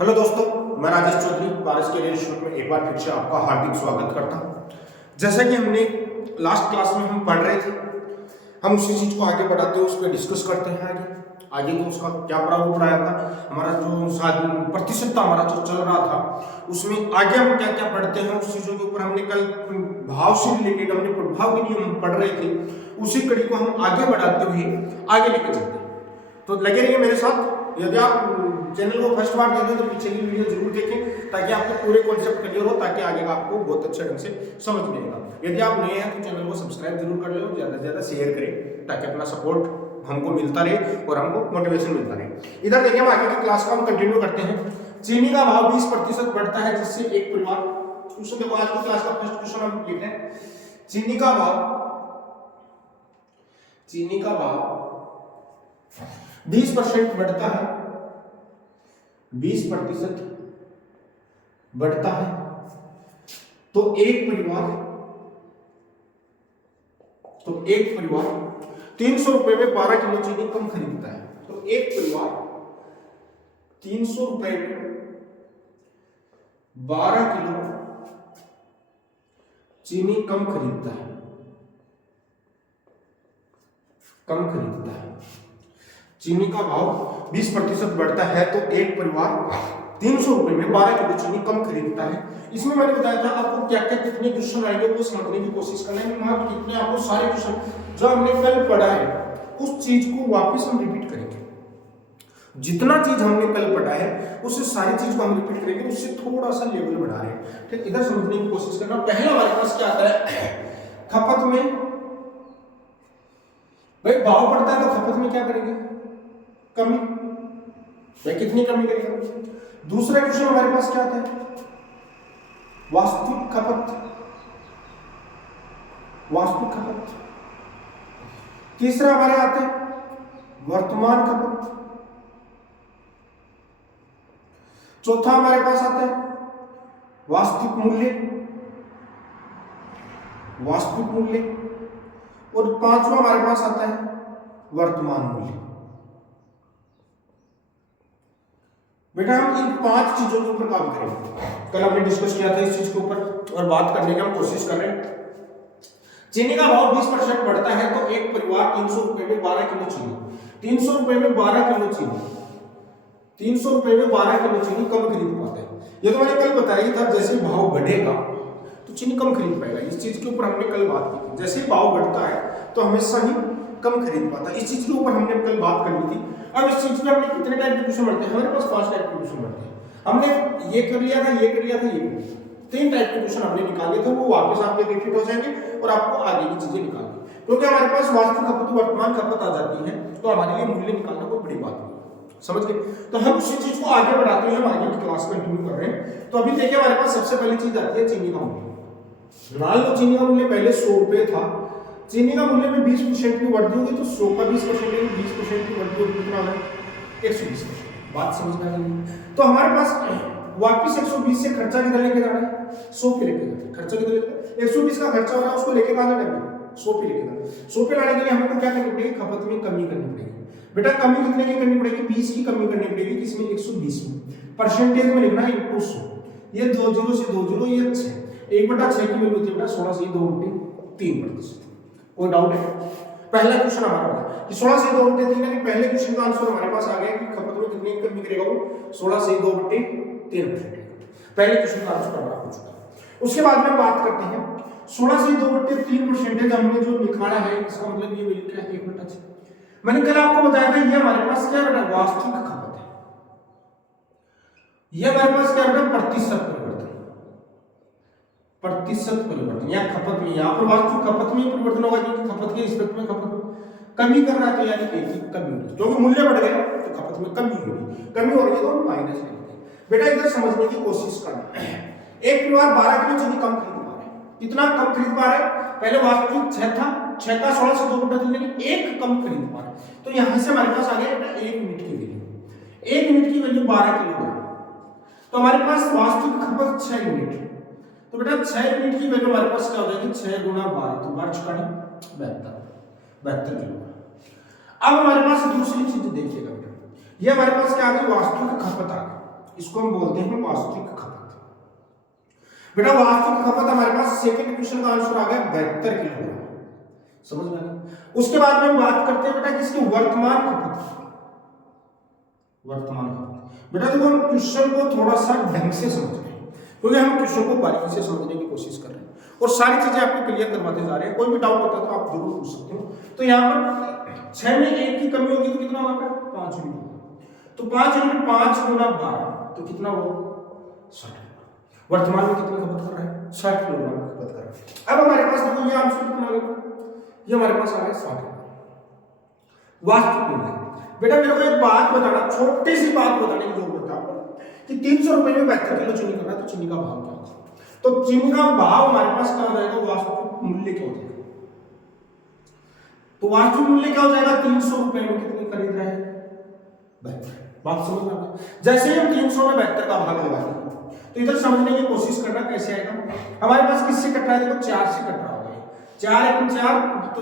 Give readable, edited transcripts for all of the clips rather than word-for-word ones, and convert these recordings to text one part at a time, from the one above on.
Hello दोस्तों, मैं राजेश चौधरी पारस के इंस्टीट्यूट में एक बार फिर से आपका हार्दिक स्वागत करता हूं। जैसा कि हमने लास्ट क्लास में हम पढ़ रहे थे, हम उसी चीज को आगे बढ़ाते हुए उस पर डिस्कस करते हैं। आगे तो उसका क्या प्रारूप रहा था, हमारा जो प्रतिशत था हमारा जो चल रहा था, उसमें आगे हम क्या क्या पढ़ते हैं उस चीजों के ऊपर हमने कल भाव से रिलेटेड हमने प्रभाव के नियम पढ़ रहे थे। उसी कड़ी को हम आगे बढ़ाते हुए आगे लेकर चलते हैं। तो लगे रहिए मेरे साथ। यदि आप चैनल को फर्स्ट बार देखें तो पीछे की वीडियो जरूर देखें ताकि आपको पूरे कॉन्सेप्ट क्लियर हो, ताकि आगे का आपको बहुत अच्छे ढंग से समझ में आएगा। यदि आप नए हैं तो चैनल को सब्सक्राइब जरूर कर लो, ज्यादा से ज्यादा शेयर करें ताकि अपना सपोर्ट हमको मिलता रहे और हमको मोटिवेशन मिलता रहे। इधर देखिए, हम आगे की क्लास को हम कंटिन्यू करते हैं। चीनी का भाव 20% बढ़ता है जिससे एक परिवार, क्वेश्चन देखो आज की क्लास का फर्स्ट क्वेश्चन हम लिखते हैं। चीनी का भाव 20% बढ़ता है, 20% बढ़ता है तो एक परिवार 300 रुपए में 12 किलो चीनी कम खरीदता है। तो एक परिवार 300 रुपए में 12 किलो चीनी कम खरीदता है। चीनी का भाव 20% बढ़ता है तो एक परिवार 300 रुपए में 12 किलो चीनी कम खरीदता है। इसमें मैंने बताया था आपको क्या क्या कितने क्वेश्चन आएंगे वो समझने की कोशिश करना है। वहां कितने आपको सारे क्वेश्चन जो हमने कल पढ़ा है उस चीज को वापस हम रिपीट करेंगे। जितना चीज हमने कल पढ़ा है उससे सारी चीज को हम रिपीट करेंगे, उससे थोड़ा सा लेवल बढ़ा रहे हैं। ठीक, इधर समझने की कोशिश करना। पहला हमारे पास क्या आता है, खपत में भाई भाव बढ़ता है तो खपत में क्या करेंगे, कमी। भाई कितनी कमी करेगा। दूसरा क्वेश्चन हमारे पास क्या आता है, वास्तविक खपत। तीसरा हमारे आते हैं वर्तमान खपत। चौथा हमारे पास आता है वास्तविक मूल्य। और पांचवा हमारे पास आता है वर्तमान मूल्य। बेटा हम इन 5 चीजों के ऊपर काम करेंगे। कल हमने डिस्कस किया था इस चीज के ऊपर और बात करने की हम कोशिश कर रहे हैं। चीनी का भाव 20% बढ़ता है तो एक परिवार 300 रुपए में 12 किलो चीनी 300 रुपए में 12 किलो चीनी कम खरीद पाते हैं। ये तो मैंने कल बताया था, जैसे भाव बढ़ेगा तो चीनी कम खरीद पाएगा। इस चीज के ऊपर हमने कल बात की थी। जैसे भाव बढ़ता है तो हमेशा ही कम खरीद पाता है। इस चीज के ऊपर हमने कल बात करनी थी। अब इस चीज में हमने कितने टाइप के क्वेश्चन बढ़ते हैं, हमारे पास 5 टाइप के क्वेश्चन बढ़ते हैं। हमने ये कर लिया था, ये कर लिया था, ये 3 टाइप के क्वेश्चन हमने निकाले थे, वो वापस आपके रिपीट हो जाएंगे और आपको आगे की चीजें निकालनी। क्योंकि हमारे पास वास्तविक खपत वर्तमान खपत आ जाती है तो हमारे लिए मूल्य निकालना कोई बड़ी बात नहीं। समझ गए। तो हम उसी चीज को आगे बढ़ाते हुए हम आगे की क्लास कंटिन्यू कर रहे हैं। तो अभी देखिए हमारे पास सबसे पहली चीज आती है चीनी का मूल्य। मान लो चीनी का मूल्य पहले 100 रुपए था, चीनी का मूल्य में 20% की वृद्धि होगी तो 100 का 20% है, 20% की वृद्धि होगी कितना होगा, 120%। बात समझ में आ गई। तो हमारे पास वापिस 120 से खर्चा किधर लेके जाना है, 100 पे लेके जाना है। खर्चा किधर लेके, 120 का खर्चा हो रहा है उसको लेके कहां जाना है, 100 पे लेके जाना है। 100 पे लाने के लिए हमको क्या करनी पड़ेगी, खपत में कमी करनी पड़ेगी। बेटा कमी कितने की करनी पड़ेगी, 20 की कमी करनी पड़ेगी। किसमें, 120 में। परसेंटेज में लिखना है इनटू 100। ये 2 जीरो से 2 जीरो, ये 6 1/6 की वैल्यू होती है बेटा 16 से 2/3%। कोई डाउट है। पहला क्वेश्चन हमारा होगा कि 16 से 2/3 यानी पहले क्वेश्चन का आंसर हमारे पास आ गया कि खपत में कितनी कमी करेगा वो, 16 से 2/3%। पहले क्वेश्चन का आंसर हमारा हो चुका है। उसके बाद में बात करते हैं 16 से 2/3% हमने जो निकाला है, इसका मतलब ये वैल्यू क्या है, 1/6। मैंने कल आपको बताया था ये हमारे पास क्या बेटा, वास्तविक खपत है। ये हमारे पास क्या बेटा, प्रतिशत परिवर्तन या खपत में। यहाँ पर वास्तविक खपत में परिवर्तन होगा क्योंकि खपत के रिस्पेक्ट में खपत कमी कर रहा है तो यानी कि कमी होगी। क्योंकि मूल्य बढ़ गया तो खपत में कमी होगी, कमी हो रही है तो हम माइनस लेंगे। बेटा इधर समझने की कोशिश करना। एक परिवार 12 किलो चीनी कम खरीद पा रहे हैं। कितना कम खरीद पा रहे हैं, पहले वास्तविक 6 था, 6 का 16 से 2/3 यानी 1 कम खरीद पा रहे हैं। तो यहां से हमारे पास आ गया बेटा 1 यूनिट की वैल्यू। 1 यूनिट की वैल्यू 12 किलोग्राम। तो हमारे पास वास्तविक खपत 6 यूनिट। तो बेटा 6 यूनिट की वैल्यू हमारे पास क्या हो जाएगी, 6 गुणा 12 तो 12 चुका 72 किलो। अब हमारे पास दूसरी चीज देखिएगा बेटा, ये हमारे पास क्या आ गई, वास्तविक खपत आ गई। इसको हम बोलते हैं वास्तविक खपत। बेटा वास्तविक खपत हमारे पास सेकंड क्वेश्चन का आंसर आ गया 72 किलोग्राम। समझ में आया? उसके बाद में हम बात करते हैं बेटा किसकी, वर्तमान खपत। वर्तमान खपत बेटा देखो हम क्वेश्चन को थोड़ा सा ढंग से समझ रहे हैं, क्योंकि हम क्वेश्चन को बारीकी से समझने की कोशिश कर रहे हैं और सारी चीजें आपको क्लियर करवाते जा रहे हैं। कोई भी डाउट होता है तो आप जरूर पूछ सकते हो। तो यहाँ पर 6 में 1 की कमी होगी तो कितना होगा, 5 यूनिट। तो 5 यूनिट 5 गुना 12 तो कितना होगा, 60। वर्तमान में कितनी खपत कर रहा है, 60 किलोग्राम खपत कर रहा है। अब हमारे पास देखो ये आंसर कितना आ गया, ये हमारे पास आ गया 60। वास्तविक मूल्य बेटा मेरे को एक बात बताना, छोटी सी बात बताने की जरूरत है आपको कि 300 रुपए में 72 किलो चीनी कर रहा है तो चीनी का भाव क्या होगा। तो चीनी का भाव हमारे पास क्या हो जाएगा, वास्तविक मूल्य क्या हो जाएगा। तो वास्तविक मूल्य क्या हो जाएगा, 300 रुपए में कितने खरीद रहे हैं, 72। बात समझ में आ गई। जैसे ही हम 300 में 72 का भाग लगाएंगे तो इधर समझने की कोशिश करना कैसे आएगा। हमारे पास किससे कट रहा है, देखो 4 से कट रहा होगा, 4 × 4 तो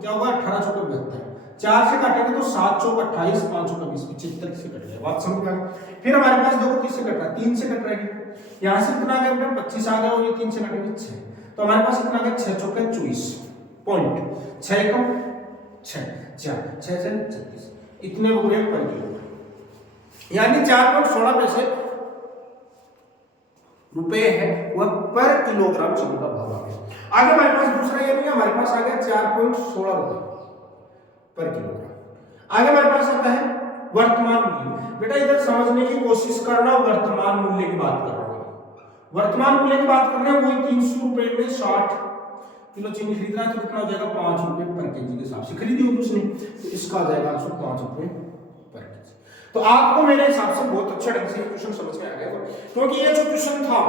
क्या होगा, 18 × 72। 4 से काटेंगे तो 7 × 28, 5 × 20, 75 से कट गया। बात समझ में आ गई। फिर हमारे पास देखो किससे कट रहा है, 3 से कट रहा है। यहाँ से कितना आ गया बेटा, 25 आ गया और ये 3 से काटेंगे 6, तो हमारे पास कितना आ गया, 6 × 4 = 24 पॉइंट, 6 कम 6 4 6 से 36 इतने रुपए पर किलो, यानी 4.16 पैसे रुपए है वह पर किलोग्राम चीनी का भाव आ गया। आगे हमारे पास दूसरा ये नहीं, हमारे पास आ गया 4.16 रुपए पर किलोग्राम। आगे हमारे पास आता है वर्तमान मूल्य। बेटा इधर समझने की कोशिश करना, वर्तमान मूल्य की बात कर रहा हूं। वर्तमान मूल्य की बात कर रहे हैं, वही 300 रुपए में 60 किलो चीनी खरीद रहा है तो कितना हो जाएगा, 5 रुपए पर केजी के हिसाब से खरीदी होगी उसने, तो इसका आ जाएगा आंसर 5 रुपए पर केजी। तो आपको मेरे हिसाब से बहुत अच्छा ढंग से क्वेश्चन समझ में आ गया, क्योंकि ये जो क्वेश्चन था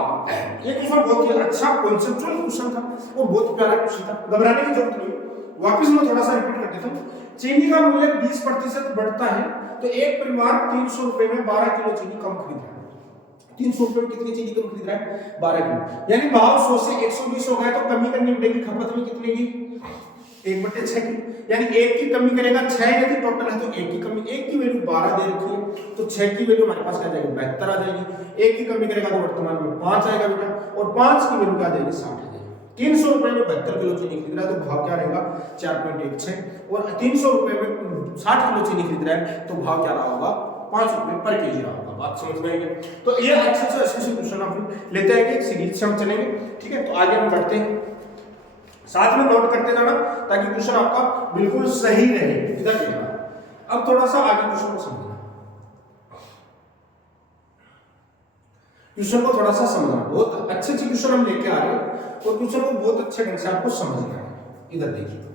ये क्वेश्चन बहुत ही अच्छा कॉन्सेप्चुअल क्वेश्चन था और बहुत प्यारा क्वेश्चन था। घबराने की जरूरत नहीं। वापस मैं थोड़ा सा रिपीट कर देता हूं। चीनी का मूल्य 20% बढ़ता है तो एक परिवार 300 रुपए में 12 किलो चीनी कम खरीद रहा है। 300 रुपए में कितनी चीनी कम खरीद रहा है, 12 किलो, यानी भाव 100 से 120 हो गया तो कमी करनी पड़ेगी खपत में कितने की, 1/6 की, यानी 1 की कमी करेगा 6 यदि टोटल है तो 1 की कमी, 1 की वैल्यू 12 दे रखी है तो 6 की वैल्यू हमारे पास क्या जाएगी, 72 आ जाएगी। 1 की कमी करेगा तो वर्तमान में 5 आएगा बेटा, और 5 की वैल्यू क्या आ जाएगी, 60 आ जाएगी। 300 रुपए में 72 किलो चीनी खरीद रहा है तो भाव क्या रहेगा, 4.16, और 300 रुपए में 60 किलो चीनी खरीद रहा है तो भाव क्या रहा होगा, 5 रुपए पर केजी रहा होगा। बात समझ में आएगी। तो ये अच्छे से क्वेश्चन हम लेते हैं, एक सीरीज से हम चलेंगे, ठीक है। तो आगे हम बढ़ते हैं, साथ में नोट करते जाना ताकि क्वेश्चन आपका बिल्कुल सही रहे। इधर देखना, अब थोड़ा सा आगे क्वेश्चन को समझना, क्वेश्चन को थोड़ा सा समझना। बहुत अच्छे क्वेश्चन हम लेके आ रहे हैं और क्वेश्चन को बहुत अच्छे ढंग से आपको समझना है। इधर देखिए,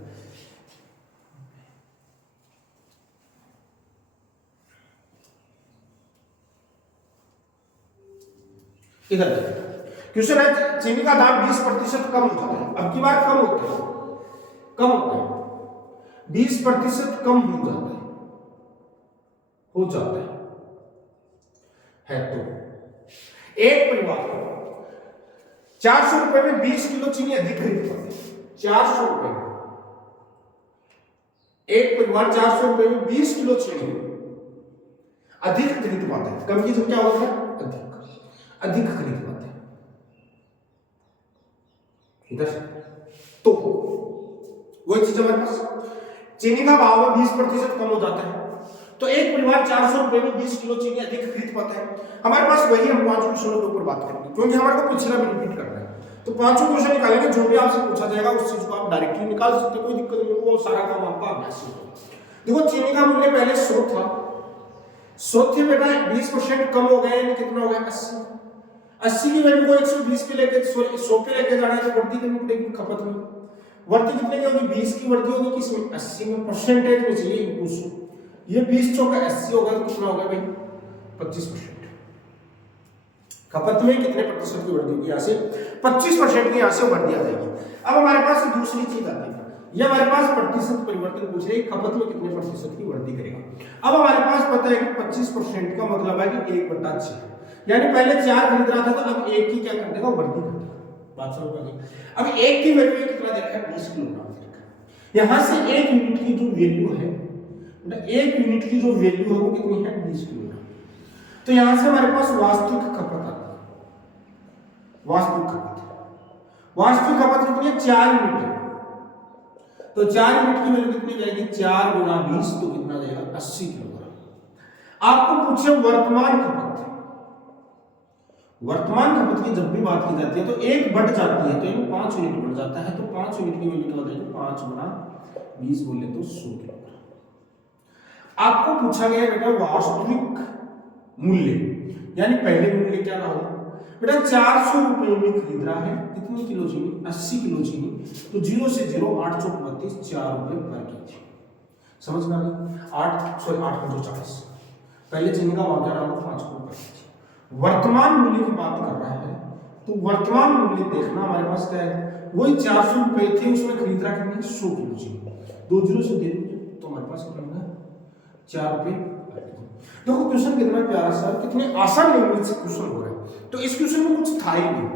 इधर देखिए क्वेश्चन है, चीनी का दाम 20% कम हो जाता है। अब की बार कम होता है, कम होता है, 20% कम हो जाता है, तो एक परिवार 400 रुपए में 20 किलो चीनी अधिक खरीद पाते हैं। 400 रुपए में एक परिवार 400 रुपए में 20 किलो चीनी अधिक खरीद पाता है। कम की संख्या होता है, अधिक खरीद पाते हैं। तो वही चीज हमारे पास, चीनी का भाव 20% कम हो जाता है तो एक परिवार 400 रुपए में 20 किलो चीनी अधिक खरीद पाता है। हमारे पास वही हम 5 क्वेश्चनों के ऊपर बात करेंगे, क्योंकि हमारे को पिछला भी रिपीट करना है। तो 5 क्वेश्चन निकालेंगे, जो भी आपसे पूछा जाएगा उस चीज को आप डायरेक्टली निकाल सकते, कोई दिक्कत नहीं, वो सारा काम आपका अभ्यास होगा। देखो चीनी का मूल्य पहले 100 था, 100 थे बेटा, 20% कम हो गया, यानी कितना हो गया, 80। 80 की वैल्यू को 120 पे लेके 100 पे लेके जाना है तो वृद्धि करनी पड़ेगी खपत में। वृद्धि कितने की होगी, 20 की वृद्धि होगी किसमें, 80 में, परसेंटेज में चाहिए इनपुट। ये 20 चौका 80 होगा तो कितना होगा भाई, 25%। खपत में कितने प्रतिशत की वृद्धि होगी, यहाँ से 25% की यहाँ से वृद्धि आ जाएगी। अब हमारे पास दूसरी चीज आती है, ये हमारे पास प्रतिशत परिवर्तन पूछ रहे हैं, खपत में कितने प्रतिशत की वृद्धि करेगा। अब हमारे पास पता है कि 25% का मतलब है कि 1/6, यानी पहले 4 खरीद रहा था तो अब 1 की क्या कर देगा, वृद्धि कर देगा। बात समझ में आई। अब 1 की वैल्यू कितना देखा है, 20 किलोग्राम देखा। यहां से 1 यूनिट की जो वैल्यू है, 1 यूनिट की जो वैल्यू है वो कितनी है, 20 किलोग्राम। तो यहां से हमारे पास वास्तविक खपत आती है। वास्तविक खपत कितनी है? 4 यूनिट है। तो 4 यूनिट की वैल्यू कितनी जाएगी? 4 गुना 20 तो कितना जाएगा? 80 किलोग्राम। आपको पूछे वर्तमान खपत। वर्तमान खपत की जब भी बात की जाती है तो एक बढ़ जाती है तो इनमें 5 यूनिट बढ़ जाता है। तो 5 यूनिट की वैल्यू क्या हो जाएगी? 5 गुना 20 बोले तो 100 किलोग्राम। आपको पूछा गया बेटा वास्तविक मूल्य, यानी पहले मूल्य क्या रहा होगा बेटा? 400 रुपए में खरीद रहा है कितनी किलो चीनी? 80 किलो चीनी। तो 0 से 0 8 चौक 32 4 रुपए पर केजी। समझ में आ गई? 8 5 40। पहले चीनी का भाव क्या रहा होगा? 5 रुपए पर केजी। वर्तमान मूल्य की बात कर रहा है तो वर्तमान मूल्य देखना हमारे पास क्या है? वही 400 रुपए थे, उसमें खरीद रहा कितनी? 100 किलो चीनी। 2 0 से दे तो हमारे पास कितना होगा? 4 रुपए। देखो क्वेश्चन कितना प्यारा सा, कितने आसान लैंग्वेज से क्वेश्चन हो रहा है। तो इस क्वेश्चन में कुछ था ही नहीं।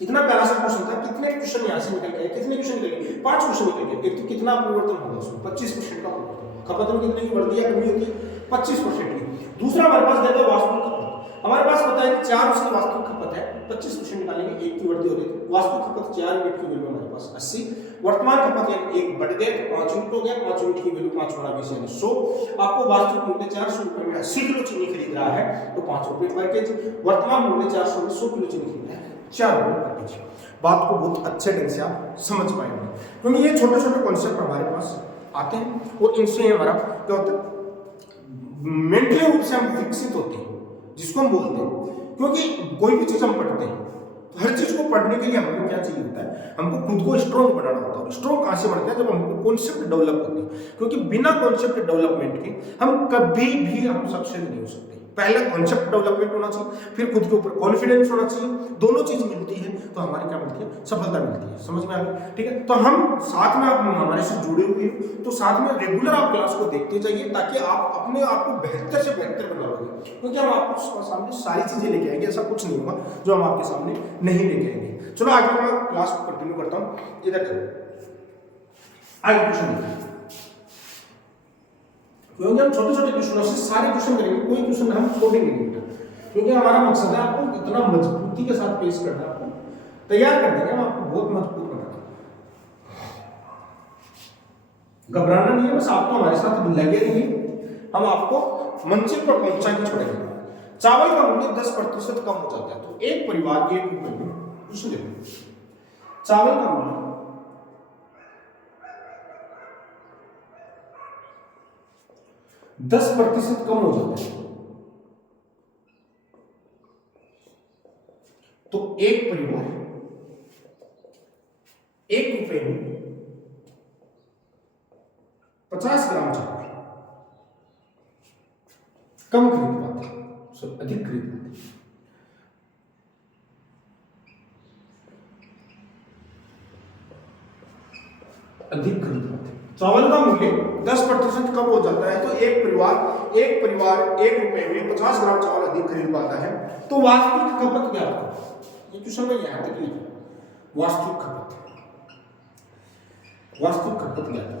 कितना प्यारा सा क्वेश्चन था। कितने क्वेश्चन यहां से निकल गए? कितने क्वेश्चन निकल गए? 5 क्वेश्चन निकल गए। एक तो कितना परिवर्तन होगा उसमें? 25% का परिवर्तन। खपत में कितने की बढ़ती है कमी होती है? 25% की। दूसरा हमारे पास देखो वास्तविक खपत। हमारे पास पता है कि 4 उसकी वास्तविक खपत है, 25% निकालेंगे, 1 की बढ़ती हो रही है। वास्तविक खपत 4 यूनिट की वैल्यू हमारे पास 80। वर्तमान खपत यानी 1 बढ़ गया तो 5 यूनिट हो गया। 5 यूनिट की वैल्यू 5 गुना 20 यानी 100। आपको वास्तविक मूल्य 400 रुपए में 80 किलो चीनी खरीद रहा है तो 5 रुपए पर केजी। वर्तमान मूल्य 400 में 100 किलो चीनी खरीद रहा है 4 रुपए पर केजी। बात को बहुत अच्छे ढंग से आप समझ पाएंगे क्योंकि ये छोटे छोटे कॉन्सेप्ट हमारे पास आते हैं और इनसे हमारा क्या होता है? मेंटली रूप से हम विकसित होते हैं, जिसको हम बोलते हैं। क्योंकि कोई भी चीज हम पढ़ते हैं तो हर चीज को पढ़ने के लिए हमको क्या चाहिए होता है? हमको खुद को स्ट्रॉन्ग बनाना होता है। स्ट्रॉन्ग कहां से बनता है? जब हमको कॉन्सेप्ट डेवलप होते हैं। क्योंकि बिना कॉन्सेप्ट डेवलपमेंट के हम कभी भी हम सक्सेस नहीं हो सकते। पहले कॉन्सेप्ट डेवलपमेंट होना चाहिए, फिर खुद के ऊपर कॉन्फिडेंस होना चाहिए। दोनों चीज मिलती है तो हमारी क्या मिलती है? सफलता मिलती है। समझ में आ गई? ठीक है, तो हम साथ में आप हमारे से जुड़े हुए हैं तो साथ में रेगुलर आप क्लास को देखते जाइए ताकि आप अपने आप को बेहतर से बेहतर बना लोगे। क्योंकि हम आपको सामने सारी चीजें लेके आएंगे, ऐसा कुछ नहीं होगा जो हम आपके सामने नहीं लेके आएंगे। चलो आगे मैं क्लास को कंटिन्यू करता हूँ। इधर आगे क्वेश्चन क्योंकि हम छोटे छोटे क्वेश्चनों से सारे क्वेश्चन करेंगे, कोई क्वेश्चन हम छोड़ेंगे नहीं बेटा। क्योंकि हमारा मकसद है आपको इतना मजबूती के साथ पेश करना, आपको तैयार कर देंगे, हम आपको बहुत मजबूत बना देंगे। घबराना नहीं है, बस आपको हमारे साथ लगे रहिए, हम आपको मंजिल पर पहुंचा के छोड़ेंगे। चावल का मूल्य 10% कम हो जाता है तो एक परिवार 1 रुपए में, प्रश्न देखो, चावल का मूल्य 10% कम हो जाता है तो एक परिवार 1 रुपए में 50 ग्राम चावल कम खरीद पाते हैं, अधिक खरीद पाते हैं। अधिक खरीद पाते हैं। चावल का मूल्य 10% कम हो जाता है तो एक परिवार 1 रुपए में 50 ग्राम चावल अधिक खरीद पाता है। तो वास्तविक खपत क्या है? ये क्वेश्चन में यहां तक लिखा वास्तविक खपत क्या है?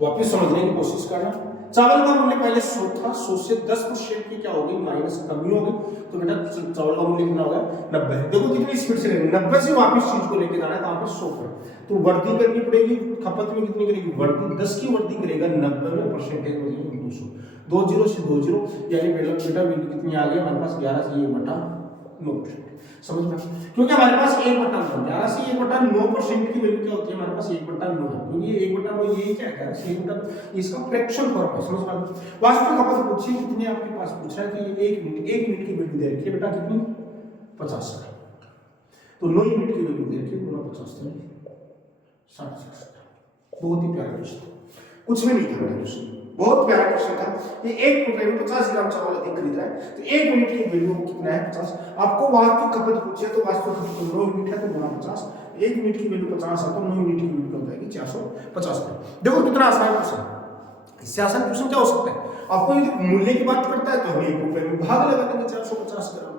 वापस समझने की कोशिश करना। चावल का मूल्य पहले 100 था, 100 से 10% की क्या होगी? माइनस कमी होगी। तो बेटा चावल का मूल्य कितना होगा? 90। देखो कितनी स्पीड से लेंगे, 90 से वापस चीज को लेके जाना है कहां पर? 100 पर। तो वृद्धि करनी पड़ेगी खपत में, कितनी करेगी? वृद्धि 10 की वृद्धि करेगा 90 में परसेंटेज हो जाएगी 200। 2 0 से 2 0 यानी बेटा वैल्यू कितनी आ गई हमारे पास? 11 से 1/9%। समझ में? क्योंकि हमारे पास 1/9, 11 से 1/9% की वैल्यू क्या होती है हमारे पास? 1/9 है। क्योंकि 1/9 ये क्या है? 1/9 इसका फ्रैक्शन फॉर्म है। समझ में? वास्तविक खपत पूछिए कितने आपके पास पूछ रहा है कि 1 यूनिट की वैल्यू दे रखी है बेटा कितनी? 50 है। तो 9 यूनिट की वैल्यू दे रखी है 50 है 60। बहुत ही प्यारा क्वेश्चन, कुछ भी नहीं था क्वेश्चन, बहुत प्यारा क्वेश्चन था। ये 1 रुपए में 50 ग्राम चावल अधिक खरीद रहा है तो 1 यूनिट की वैल्यू कितना है? 50। आपको वास्तविक खपत पूछे तो वास्तविक खपत 9 यूनिट है तो गुना 50। 1 यूनिट की वैल्यू 50 है तो 9 यूनिट की वैल्यू क्या हो जाएगी? 450 रुपए। देखो कितना आसान क्वेश्चन। इससे आसान क्वेश्चन क्या हो सकता है? आपको यदि मूल्य की बात करता है तो हम 1 रुपए में भाग लगा देंगे 450 ग्राम का।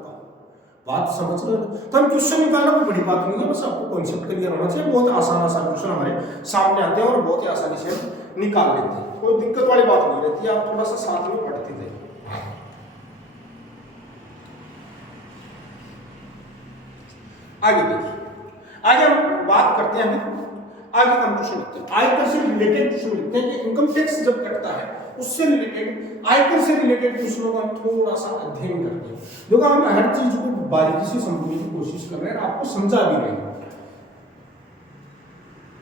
बात समझ रहे हो? तो हम क्वेश्चन निकालना कोई बड़ी बात नहीं है, बस आपको कॉन्सेप्ट क्लियर होना चाहिए। बहुत आसान क्वेश्चन हमारे सामने आते हैं और बहुत ही आसानी से निकाल लेते हैं, कोई दिक्कत वाली बात नहीं रहती, आप थोड़ा सा साथ में पढ़ते जाइए। आगे देखिए, आगे हम बात करते हैं, आगे का क्वेश्चन लिखते हैं, आयकर से रिलेटेड क्वेश्चन लिखते हैं कि इनकम टैक्स जब कटता है उससे रिलेटेड, आयकर से रिलेटेड क्वेश्चनों का हम थोड़ा सा अध्ययन करते हैं। देखो हम हर चीज को बारीकी से समझने की कोशिश कर रहे हैं, आपको समझा भी रहे हैं,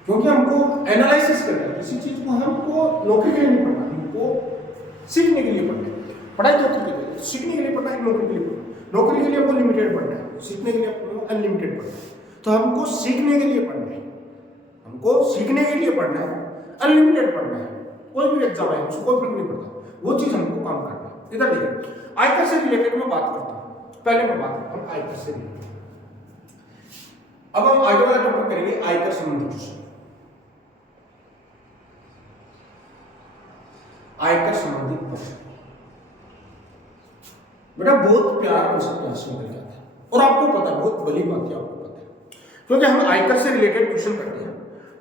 क्योंकि हमको एनालिसिस करना है, किसी चीज को हमको नौकरी के लिए नहीं पढ़ना, हमको सीखने के लिए पढ़ना है। पढ़ाई तो के लिए, सीखने के लिए पढ़ना है, नौकरी के लिए पढ़ना है। नौकरी के लिए हमको लिमिटेड पढ़ना है, सीखने के लिए हमको अनलिमिटेड पढ़ना है। तो हमको सीखने के लिए पढ़ना है, हमको सीखने के लिए पढ़ना है, अनलिमिटेड पढ़ना है, कोई भी एग्जाम है उसको कोई फर्क नहीं पड़ता, वो चीज हमको काम करना है। इधर देखिए, आयकर से रिलेटेड मैं बात करता हूँ, पहले मैं बात करता हूँ आयकर से रिलेटेड। अब हम आगे वाला टॉपिक करेंगे आयकर संबंधी क्वेश्चन। आयकर संबंधी प्रश्न बेटा बहुत प्यारा कॉन्सेप्ट यहाँ से निकल जाता है, और आपको पता है, बहुत बड़ी बात है, आपको पता है, क्योंकि हम आयकर से रिलेटेड क्वेश्चन करते हैं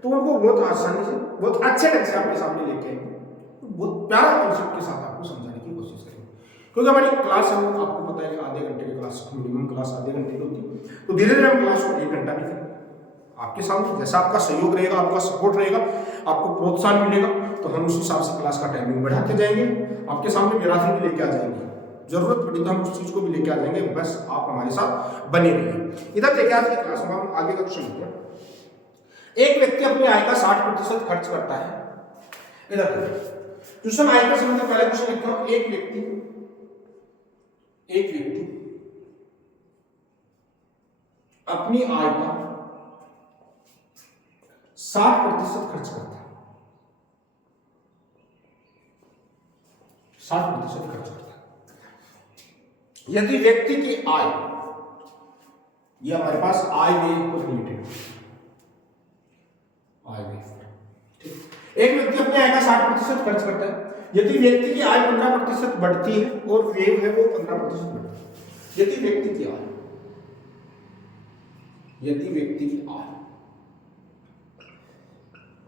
तो उनको बहुत आसानी से, बहुत अच्छे ढंग से आपके सामने लेके आएंगे, तो बहुत प्यारा कॉन्सेप्ट के साथ आपको समझाने की कोशिश करेंगे। क्योंकि हमारी क्लास है, वो आपको पता है कि आधे घंटे की क्लास, मिनिमम क्लास आधे घंटे की होती है, तो धीरे धीरे हम क्लास को 1 घंटा भी करेंगे आपके सामने। जैसा आपका सहयोग रहेगा, आपका सपोर्ट रहेगा, आपको प्रोत्साहन मिलेगा, तो हम उस हिसाब से क्लास का टाइमिंग बढ़ाते जाएंगे, आपके सामने मैराथन भी लेके आ जाएंगे, जरूरत पड़ी तो हम उस चीज को भी लेके आ जाएंगे, बस आप हमारे साथ बने रहिए। इधर देखिए, आज की क्लास में हम आगे का क्वेश्चन लेते हैं। एक व्यक्ति अपनी आय का 60% खर्च करता है। इधर क्वेश्चन आयकर संबंधी पहला क्वेश्चन लिखता हूं, एक व्यक्ति अपनी आय का 60% खर्च करता है, 60% खर्च करता है। यदि व्यक्ति की आय, ये हमारे पास आय व्यय को रिलेटेड, आय व्यय, ठीक। एक व्यक्ति अपनी आय का 60% खर्च करता है, यदि व्यक्ति की आय 15% बढ़ती है और व्यय है वो 15% बढ़ता है। यदि व्यक्ति की आय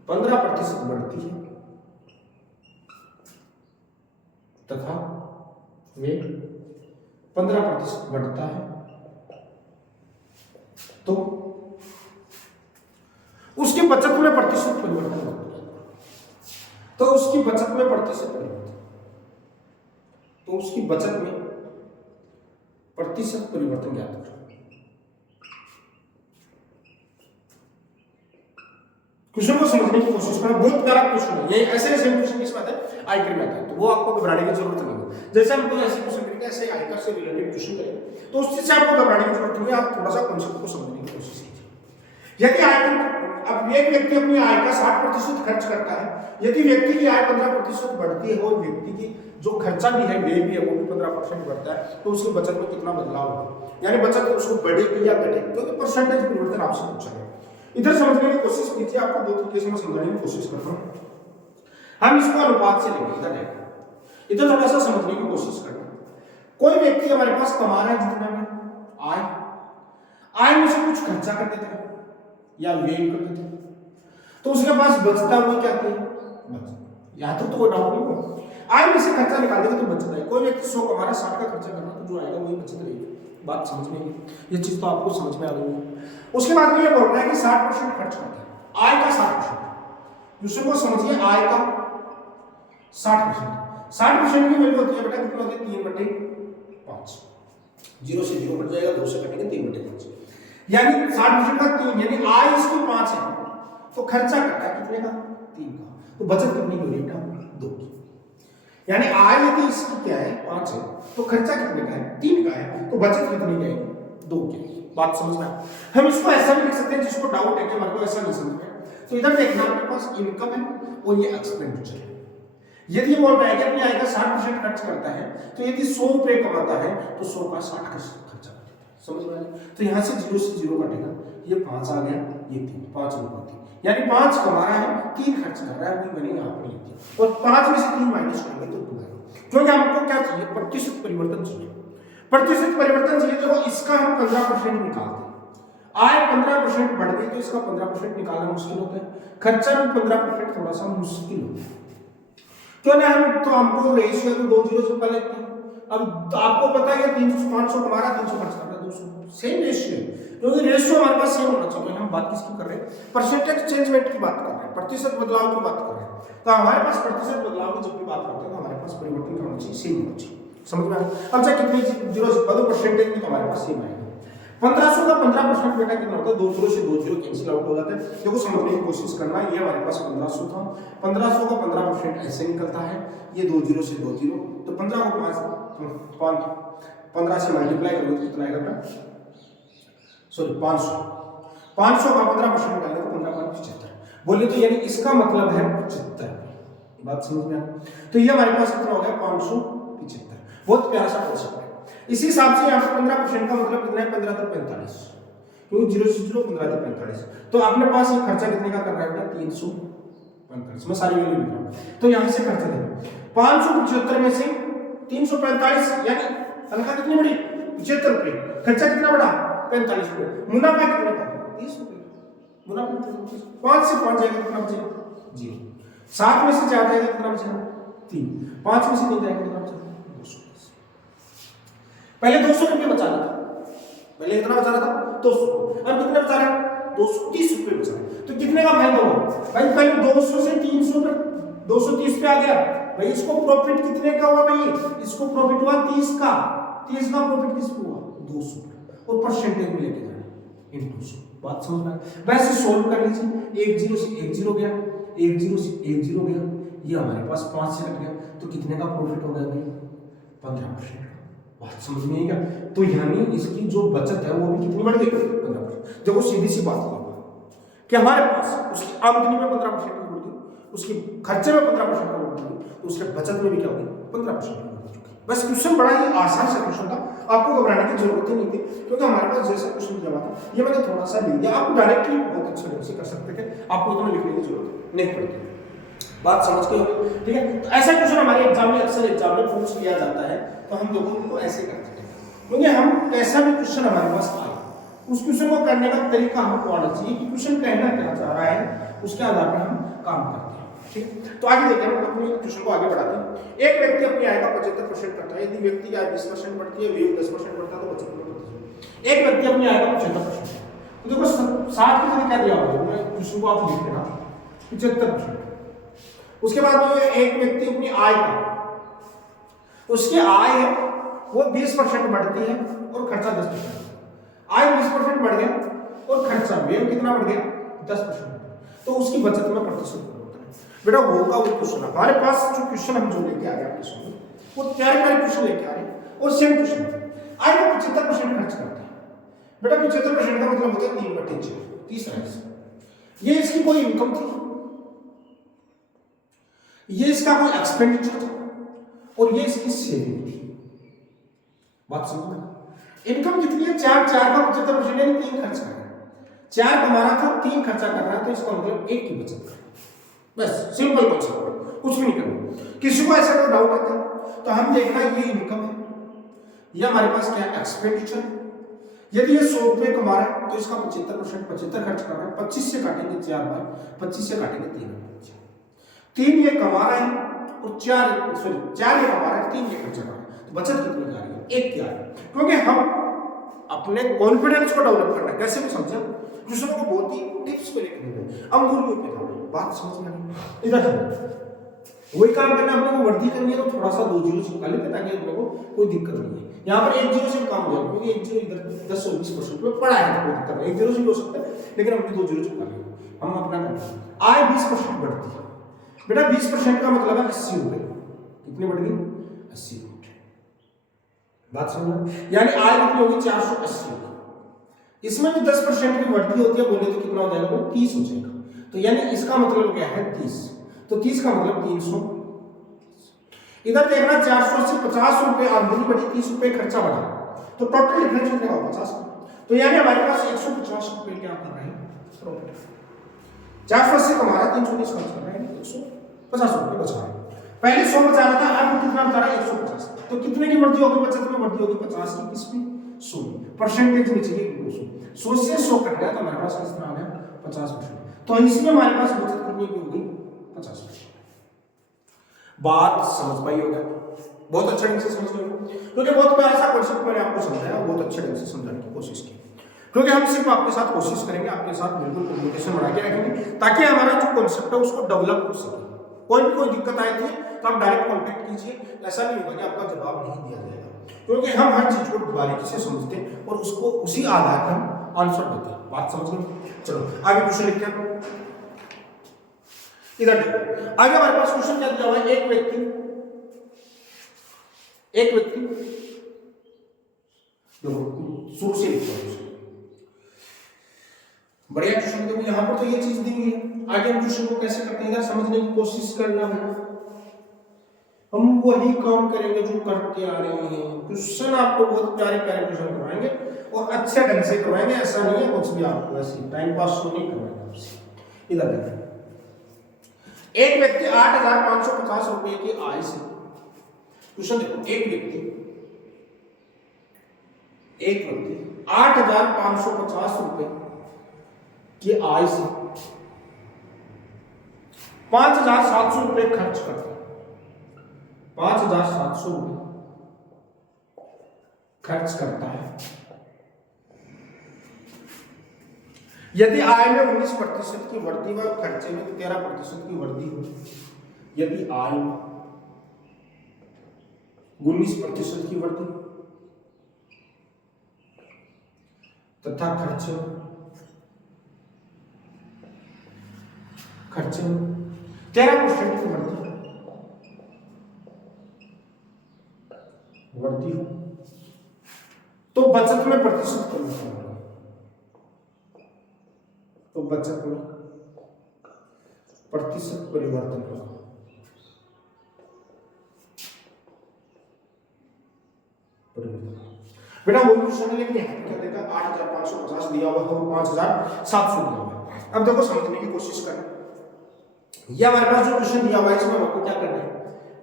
15% बढ़ती है तथा व्यय 15% बढ़ता है, तो उसकी बचत में प्रतिशत परिवर्तन होता है। तो उसकी बचत में प्रतिशत परिवर्तन, तो उसकी बचत में प्रतिशत परिवर्तन ज्ञात करो। क्वेश्चन को समझने की कोशिश करना, बहुत प्यारा क्वेश्चन है ये। ऐसे ऐसे क्वेश्चन किसमें आता है, आयकर में आता है, तो वो आपको घबराने की जरूरत नहीं है। जैसे हम कोई ऐसे क्वेश्चन करेंगे, ऐसे आयकर से रिलेटेड क्वेश्चन करेंगे, तो उस चीज से आपको घबराने की जरूरत नहीं है, आप थोड़ा सा कॉन्सेप्ट को समझने की कोशिश कीजिए। यदि आयकर, अब एक व्यक्ति अपनी आय का 60% खर्च करता है, यदि व्यक्ति की आय 15% बढ़ती है और व्यक्ति की जो खर्चा भी है, व्यय भी है, वो भी 15% बढ़ता है, तो उसकी बचत में कितना बदलाव होगा, यानी बचत उसको बढ़ेगी या घटेगी, क्योंकि परसेंटेज परिवर्तन आपसे पूछा गया। इधर समझने की कोशिश कीजिए, आपको दो तरीके से मैं समझाने की कोशिश करता हूं। हम इसको अनुपात से लेंगे, इधर देखो, इधर थोड़ा सा समझने की कोशिश करना। कोई व्यक्ति हमारे पास कमा रहा है जितना में आय में से कुछ खर्चा कर देता है या व्यय कर देता है, तो उसके पास बचता हुआ क्या है, या तो कोई डाउट नहीं हो, आय में से खर्चा निकाल देगा तो बचता है। कोई व्यक्ति 100 कमा रहा है, 60 का खर्चा कर रहा है, तो जो आएगा वही बचत रहेगी। बात समझ में आई, ये चीज तो आपको समझ में आ रही है। उसके बाद में ये बोल रहा है कि 60% खर्च करता है, आय का 60%। दूसरे को समझिए, आय का 60%, 60% की वैल्यू होती है बेटा कितना होती है, 3/5। 0 से 0 कट जाएगा, 2 से कटेंगे 3/5, यानी 60% का 3, यानी आय इसकी 5 है, तो खर्चा करता है कितने का, 3 का, तो बचत कितनी की होगी बेटा, 2 की। यानी आय यदि इसकी क्या है, 5 है, तो खर्चा कितने का है, 3 का है, तो बचत कितनी की है, 2 की। बात समझना है। हम इसको ऐसा भी लिख सकते हैं, जिसको डाउट है कि हमारे को ऐसा नहीं समझ में, तो इधर देखना आपके पास इनकम है और ये एक्सपेंडिचर है। यदि बोल रहा है कि अपनी आय का 60% खर्च करता है, तो यदि 100 रुपए कमाता है तो 100 का 60 का खर्चा कर देता है, समझ में आया। तो यहाँ से 0 से 0 कटेगा, ये 5 आ गया, ये 3, 5 रुपए, यानी 5 कमा रहा है, 3 खर्च कर रहा है, वही मैंने यहाँ पर लिख दिया, और 5 में से 3 माइनस करेंगे तो 2 आएगा। क्योंकि हमको क्या चाहिए, प्रतिशत परिवर्तन चाहिए। प्रतिशत परिवर्तन चाहिए, देखो इसका हम 15% निकालते हैं, आय 15% बढ़ गई तो इसका 15% निकालना मुश्किल होता है, खर्चा भी 15% थोड़ा सा मुश्किल होता है। क्यों ना तो हमको रेशियो में 2 जीरो से पहले अब तो आपको पता है 300 500 कमा रहा है, 300 खर्च कर रहा है, 200 सेम रेशियो है, क्योंकि रेशियो हमारे पास सेम होना चाहिए। हम बात किसकी कर रहे हैं? परसेंटेज चेंजमेंट की बात कर रहे हैं, प्रतिशत बदलाव की बात कर रहे हैं। तो हमारे पास प्रतिशत बदलाव की जब भी बात करते हैं तो हमारे पास परिवर्तन क्या होना चाहिए? सेम होना चाहिए। समझ में आया? अब चाहे कितने जीरो से पदों परसेंटेज में तो हमारे पास सेम आएगा। 1500 का 15% बेटा कितना होता है? 2 जीरो से 2 जीरो कैंसिल आउट हो जाता है। देखो समझने की कोशिश करना, ये हमारे पास 1500 था, 1500 का 15% ऐसे निकलता है, ये 2 जीरो से 2 जीरो, तो 15 को 15 से मल्टीप्लाई करोगे तो कितना आएगा? सॉरी 500, 500 का 15% निकालेंगे तो 15 5 75 बोलिए, तो यानी इसका मतलब है 75। बात समझ में आ? तो ये हमारे पास कितना हो गया? 575। बहुत प्यारा सा कॉन्सेप्ट है। इसी हिसाब से यहाँ पे 15% का मतलब कितना है? 15 तो 45, क्योंकि 0 से 0 15 तो 45। तो अपने पास ये खर्चा कितने का कर रहा है बेटा? 345। मैं सारी वैल्यू लिख रहा हूँ, तो यहाँ से खर्चा देखो 575 में से 345, यानी तनख्वाह कितनी बढ़ी? 75 रुपये, खर्चा कितना बढ़ा? 45 रुपये, मुनाफा कितने का? 30 रुपये। मुनाफा 5 से 5 जाएगा कितना बचेगा? 0। 7 में से 4 जाएगा कितना बचेगा? 3। 5 में से 3 जाएगा कितना बचेगा? 200। पहले 200 रुपये बचा रहा था, पहले कितना बचा रहा था? 200। अब कितने बचा रहा है? 230 रुपये बचा रहा है। तो कितने का फायदा हुआ भाई? पहले 200 से 300 पर 230 पे आ गया भाई। इसको प्रॉफिट कितने का हुआ भाई? इसको प्रॉफिट हुआ 30 का। 30 का प्रॉफिट किसको हुआ? 200, और परसेंटेज में लेके जाना इनटू 100। बात समझ में? वैसे सोल्व कर लीजिए। 1 जीरो से 1 जीरो गया, 1 जीरो से 1 जीरो गया, ये हमारे पास 5 से कट गया, तो कितने का प्रॉफिट हो गया भाई? 15%। बात समझ में आई क्या? तो यानी इसकी जो बचत है वो भी कितनी बढ़ गई? 15%। देखो सीधी सी बात है कि हमारे पास उसकी आमदनी में 15% की वृद्धि, उसकी खर्चे में 15% की वृद्धि, तो उसके बचत में भी क्या होगी? 15% की वृद्धि। बस क्वेश्चन बड़ा ही आसान सा क्वेश्चन था, आपको घबराने की जरूरत ही नहीं थी, क्योंकि हमारे पास जैसा क्वेश्चन दिया हुआ था ये मैंने थोड़ा सा ले लिया। आप डायरेक्टली बहुत अच्छे ढंग से कर सकते थे, आपको इतना लिखने की जरूरत नहीं पड़ती। बात समझ के हो? ठीक है। तो ऐसा क्वेश्चन हमारे एग्जाम में अक्सर एग्जाम में पूछ लिया जाता है, तो हम लोगों को ऐसे करते हैं, क्योंकि हम कैसा भी क्वेश्चन हमारे पास आए उस क्वेश्चन को करने का तरीका हमको आना चाहिए कि क्वेश्चन कहना क्या चाह रहा है, उसके आधार पर हम काम करते हैं। ठीक, तो आगे देखिए, हम अपने क्वेश्चन को आगे बढ़ाते हैं। एक व्यक्ति अपनी आय का 75% करता है, यदि व्यक्ति की आय 20% बढ़ती है, व्यय 10% बढ़ता है, तो बचत में बढ़ती है। एक व्यक्ति अपनी आय का 75%, तो देखो 60 की जगह क्या दिया हुआ है, क्वेश्चन को आप लिख लेना 75%। उसके बाद जो एक व्यक्ति अपनी आय का, उसकी आय है वो 20% बढ़ती है और खर्चा 10%। आय 20% बढ़ गया और खर्चा व्यय कितना बढ़ गया? 10%। तो उसकी बचत में प्रतिशत होता है बेटा। वो का वो क्वेश्चन हमारे पास जो क्वेश्चन हम जो लेके आ रहे हैं आपके सामने, वो प्यारे क्वेश्चन लेके आ रहे हैं और सेम क्वेश्चन आय में 75% खर्च करते हैं बेटा। 75% का मतलब होता है 3/4, 30। ये इसकी कोई इनकम थी, ये इसका कोई एक्सपेंडिचर था और ये इसकी सेविंग थी। बात समझ में? इनकम कितनी है? 4 का 75% यानी 3 खर्च कर रहा है। 4 कमा रहा था, 3 खर्चा कर रहा है, तो इसका मतलब 1 की बचत कर। बस सिंपल कॉन्सेप्ट, कुछ भी नहीं करना। किसी को ऐसा कोई डाउट आता है तो हम देखना ये इनकम है, ये हमारे पास क्या है? एक्सपेंडिचर। यदि ये 100 रुपये कमा रहा है तो इसका 75% 75 खर्च कर रहा है। 25 से काटेंगे 4 बार, 25 से काटेंगे 3 ये कमा रहा है और 4 ये कमा रहा है, 3 ये खर्चा कर रहा है, तो बचत कितनी जा रही है? 1 की आ रही है। क्योंकि हम अपने कॉन्फिडेंस को डेवलप करना है, कैसे भी समझे, दूसरों को बहुत ही टिप्स पे लेके देंगे, अंगुलियों पे काम। बात समझ में आई? इधर वही काम करना, अपने को वर्दी करनी है तो थोड़ा सा 2 जीरो चिपका लेते ताकि अपने को कोई दिक्कत नहीं है। यहाँ पर 1 जीरो से काम हो जाएगा, क्योंकि 1 जीरो इधर 10 और 20% पे पड़ा है, तो कोई दिक्कत नहीं, 1 जीरो से भी हो सकता है, लेकिन हमने 2 जीरो चिपका लिया। हम अपना करते आय 20% बढ़ती है बेटा। 20% का मतलब है 80 रुपये। कितनी बढ़ गई? 80 रुपये। बात समझ? यानी आय कितनी होगी? 480 रुपये। इसमें भी 10% की बढ़ती होती है, बोले तो कितना हो जाएगा? वो 30 हो जाएगा। तो यानी इसका मतलब क्या है? 30। तो 30 का मतलब 300। इधर देखना 480 50 रुपये आमदनी बढ़ी, 30 रुपये खर्चा बढ़ा, तो टोटल डिफरेंस कितना होगा? 50। तो यानी हमारे पास 150 रुपये क्या कर रहे हैं? प्रॉफिट। 480 कमा रहा है, 320 खर्च कर रहे हैं, 150 रुपये बचा रहे हैं। पहले 100 बचा रहा था, अब कितना बचा रहा है? 150। तो कितने की वृद्धि होगी? बचत में वृद्धि होगी 50 की। किसमें? शून्य, परसेंटेज नीचे की 100 से 100 कट गया तो हमारे पास कितना आ गया 50%। तो इसमें हमारे पास बचत कितनी की होगी 50%। बात समझ पाई होगा, बहुत अच्छे ढंग से समझ गए, क्योंकि बहुत प्यारा सा कॉन्सेप्ट मैंने आपको समझाया और बहुत अच्छे ढंग से समझाने की कोशिश की, क्योंकि हम सिर्फ आपके साथ कोशिश करेंगे, आपके साथ बिल्कुल कम्युनिकेशन बना के रखेंगे ताकि हमारा जो कॉन्सेप्ट है उसको डेवलप हो सके। कोई भी कोई दिक्कत आई थी तो आप डायरेक्ट कॉन्टेक्ट कीजिए, ऐसा नहीं होगा कि आपका जवाब नहीं दिया जाएगा, क्योंकि हम हर चीज को बारीकी से समझते हैं और उसको उसी आधार पर हम आंसर देते हैं। बात समझ गए? चलो आगे क्वेश्चन लिखते हैं। इधर देखो आगे हमारे पास क्वेश्चन क्या दिया हुआ है, एक व्यक्ति देखो शुरू से लिखते हैं, बढ़िया क्वेश्चन। देखो यहाँ पर तो ये चीज दी हुई है, आगे हम क्वेश्चन को कैसे करते हैं इधर समझने की कोशिश करना है। हम वही काम करेंगे जो करते आ रहे हैं। क्वेश्चन आपको बहुत प्यारे प्यारे क्वेश्चन करवाएंगे और अच्छे ढंग से करवाएंगे, ऐसा नहीं है कुछ भी आपको ऐसे टाइम पास तो नहीं करवाएंगे आपसे। इधर देखिए एक व्यक्ति 8,550 रुपए की आय से, क्वेश्चन देखो, एक व्यक्ति 8,550 रुपए की आय से 5,700 रुपए खर्च करता है, 5,700 रुपए खर्च करता है। यदि आय में 19% की वृद्धि व खर्चे में 13% की वृद्धि हो, यदि आय में 19% की वृद्धि तथा खर्चे में 13% की वृद्धि हो, तो बचत में प्रतिशत परिवर्तन होगा। तो बचत में प्रतिशत परिवर्तन होगा। बेटा वही क्वेश्चन है, लेकिन यहाँ क्या देखा 8,550 दिया हुआ है और 5,700 दिया हुआ है। अब देखो समझने की कोशिश करें, ये हमारे पास जो क्वेश्चन दिया हुआ है इसमें आपको क्या करना है,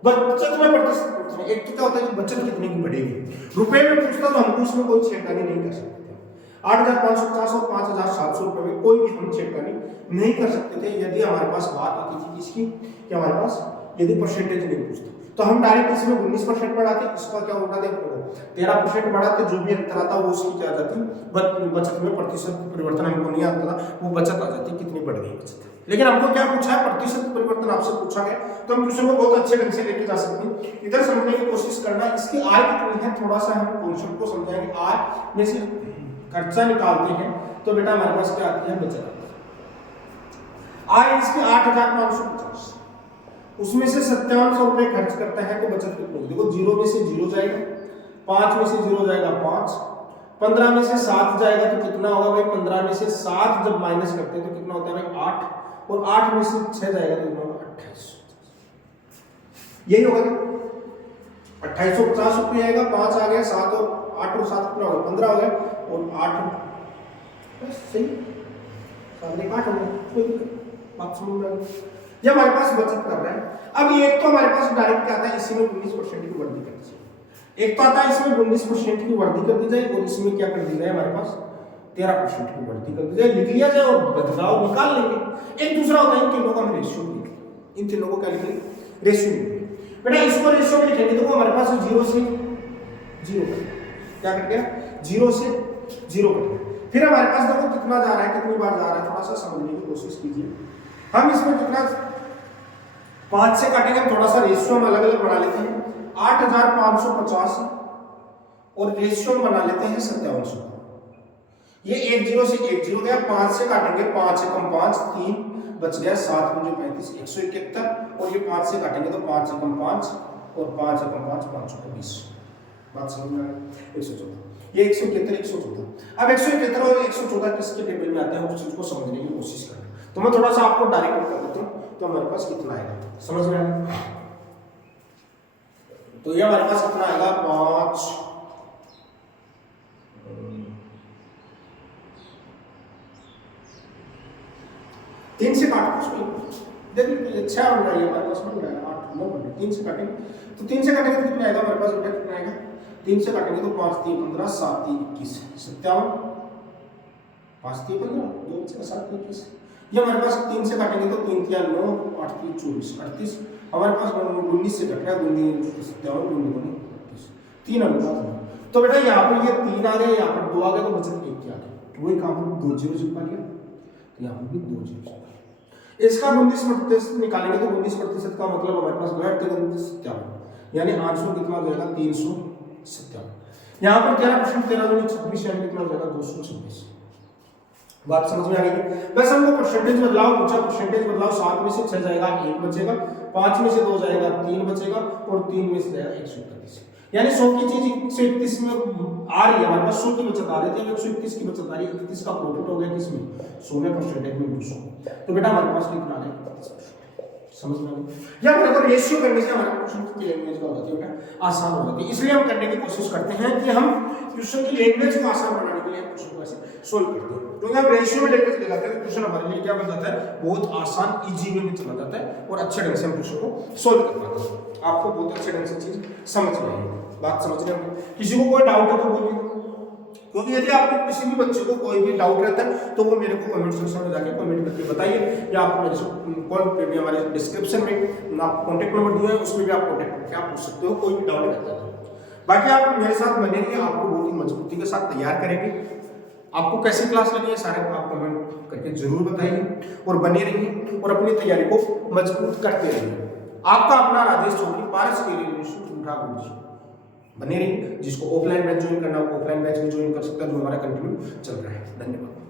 बचत में प्रतिशत। एक क्या होता है कि बचत कितने की बढ़ेगी, रुपए में पूछता तो हमको इसमें कोई छेड़खानी नहीं कर सकते। 8,550 और 5,700 रुपए में कोई भी हम छेड़खानी नहीं कर सकते थे यदि हमारे पास बात आती थी किसकी, कि हमारे पास यदि परसेंटेज नहीं पूछता तो हम डायरेक्ट इसमें 19% बढ़ाते, इसका क्या उल्टा देखो 13% बढ़ाते, जो भी अंतर आता वो उसकी क्या आ जाती, बचत में प्रतिशत परिवर्तन हमको नहीं आता था, वो बचत आ जाती कितनी बढ़ गई बचत। लेकिन हमको क्या पूछा है, प्रतिशत परिवर्तन आपसे पूछा गया, तो हम क्वेश्चन को बहुत अच्छे ढंग से लेके जा सकते हैं। इधर समझने की कोशिश करना, इसकी आय कितनी है, थोड़ा सा हम कॉन्सेप्ट को समझाएंगे। आय में से खर्चा निकालते हैं तो बेटा हमारे पास क्या आती है, बचत। आय इसकी 8,550, उसमें से 5700 रुपए खर्च करता है तो बचत कितनी होगी। देखो 0 में से 0 जाएगा, 5 में से 0 जाएगा 5, 15 में से 7 जाएगा तो कितना होगा भाई, 15 में से 7 जब माइनस करते हैं तो कितना होता है भाई 8, और 8 में से 6 जाएगा तो कितना होगा 28। यही होगा 2850 रुपये आएगा, 5 आ गया, 7 और 8 और 7 कितना होगा 15 हो गया, और 8 बस सही 8 हो गया, कोई बात समझ में आ गई। ये हमारे पास बचत कर रहा है। अब एक तो हमारे पास डायरेक्ट क्या आता है, इसी में 19% की वृद्धि कर दी जाए, एक तो आता है इसमें 19% की वृद्धि कर दी जाए और इसमें क्या कर दी जाए, हमारे पास 13% की वृद्धि कर दी जाए, लिख लिया जाए और बदलाव निकाल लेंगे। एक दूसरा होता है इन तीनों का हम रेशियो लिखेंगे, इन तीनों को क्या लिखेंगे, रेशियो लिखेंगे। बेटा इसको रेशियो में लिखेंगे, देखो हमारे पास 0 से 0 क्या कट गया, 0 से 0 कट गया। फिर हमारे पास देखो कितना जा रहा है, कितनी बार जा रहा है, थोड़ा सा समझने की कोशिश कीजिए। हम इसमें कितना 5 से काटेंगे, थोड़ा सा रेशियो हम अलग अलग बना लेते हैं, 8,550 और रेशियो बना लेते हैं 5700। ये 1 0 से 1 0 गया, 5 से काटेंगे, 5 से कम 5 3 बच गया, 7 पंजे 35 171, और ये 5 से काटेंगे तो 5 से कम 5 और 5 से कम 5 520। बात समझ में आ गई, 114, ये 171 114। अब 171 और 114 किसके टेबल में आते हैं उस चीज को समझने की कोशिश करें। तो मैं थोड़ा सा आपको डायरेक्ट कर देता हूँ, तो हमारे पास कितना आएगा समझ में आएगा। तो ये हमारे पास कितना आएगा, 5 3 से काटो उसको, देखिए 6 बन रहा है हमारे पास, बन रहा है 8 9 बन रहा है, 3 से काटेंगे तो 3 से काटेंगे तो कितना आएगा हमारे पास, बेटा कितना आएगा 3 से काटेंगे तो 5 3 15 7 3 21 57, 5 3 15 2 बचेगा 7 3 21। ये हमारे पास 3 से काटेंगे तो 3 3 9 8 3 24 38, हमारे पास 19 से कट रहा है 2 57 2 38 3 अनुपात। तो बेटा यहाँ पर ये 3 आ गए, यहाँ पर 2 आ गए, तो बचत 1 क्या आ गया, वही काम हम 2 जीरो चिपका लिया, तो यहाँ पर भी 2 जीरो चिपका लिया। इसका 19% निकालेंगे तो 19% का मतलब हमारे पास गया 57, यानी आंसर कितना हो जाएगा 357। यहाँ पर 13% 13 दूनी 26, यानी कितना हो जाएगा 226। बात समझ में आ गई। बस हमको परसेंटेज बदलाव पूछा, परसेंटेज बदलाव 7 में से 6 जाएगा 1 बचेगा, 5 में से 2 जाएगा 3 बचेगा, और 3 में से जाएगा 131। यानी 100 की चीज 131 में आ रही है, हमारे पास 100 की बचत आ रही थी, 131 की बचत आ रही है, 31 का प्रॉफिट हो गया किसमें 100 में, परसेंटेज में 200। तो बेटा हमारे पास कितना आ गया 31%। समझ में आ गया। या हमारे को रेशियो करने से हमारे क्वेश्चन की लैंग्वेज का हो जाती है बेटा आसान हो जाती है, इसलिए हम करने की कोशिश करते हैं कि हम क्वेश्चन की लैंग्वेज को आसान बनाने के लिए क्वेश्चन को ऐसे सोल्व करते हैं। तो हम रेशियो में लेकर चले जाते हैं, क्वेश्चन हमारे लिए क्या बन जाता है, बहुत आसान इजी वे में चला जाता है, और अच्छे ढंग से हम क्वेश्चन को सोल्व कर पाते हैं। आपको बहुत अच्छे ढंग से चीज समझ में आएगी। बात समझ रहे हो? किसी को कोई डाउट है तो बोलिए, क्योंकि यदि आपको किसी भी बच्चे को कोई भी डाउट रहता है तो वो मेरे को कमेंट सेक्शन में जाके कमेंट करके बताइए, या आप मेरे से कॉल पे भी, हमारे डिस्क्रिप्शन में आप कॉन्टैक्ट नंबर दिया है, उसमें भी आप कॉन्टैक्ट करके आप पूछ सकते हो, कोई भी डाउट रहता है। बाकी आप मेरे साथ बने रहिए, आपको बहुत ही मजबूती के साथ तैयार करेंगे। आपको कैसी क्लास लगी है सारे आप कमेंट करके जरूर बताइए, और बने रहिए और अपनी तैयारी को मजबूत करते रहिए। आपका अपना राजेश चौधरी, पारस के बने रहिए। जिसको ऑफलाइन बैच ज्वाइन करना हो ऑफलाइन बैच भी ज्वाइन कर सकता है, जो हमारा कंटिन्यू चल रहा है। धन्यवाद।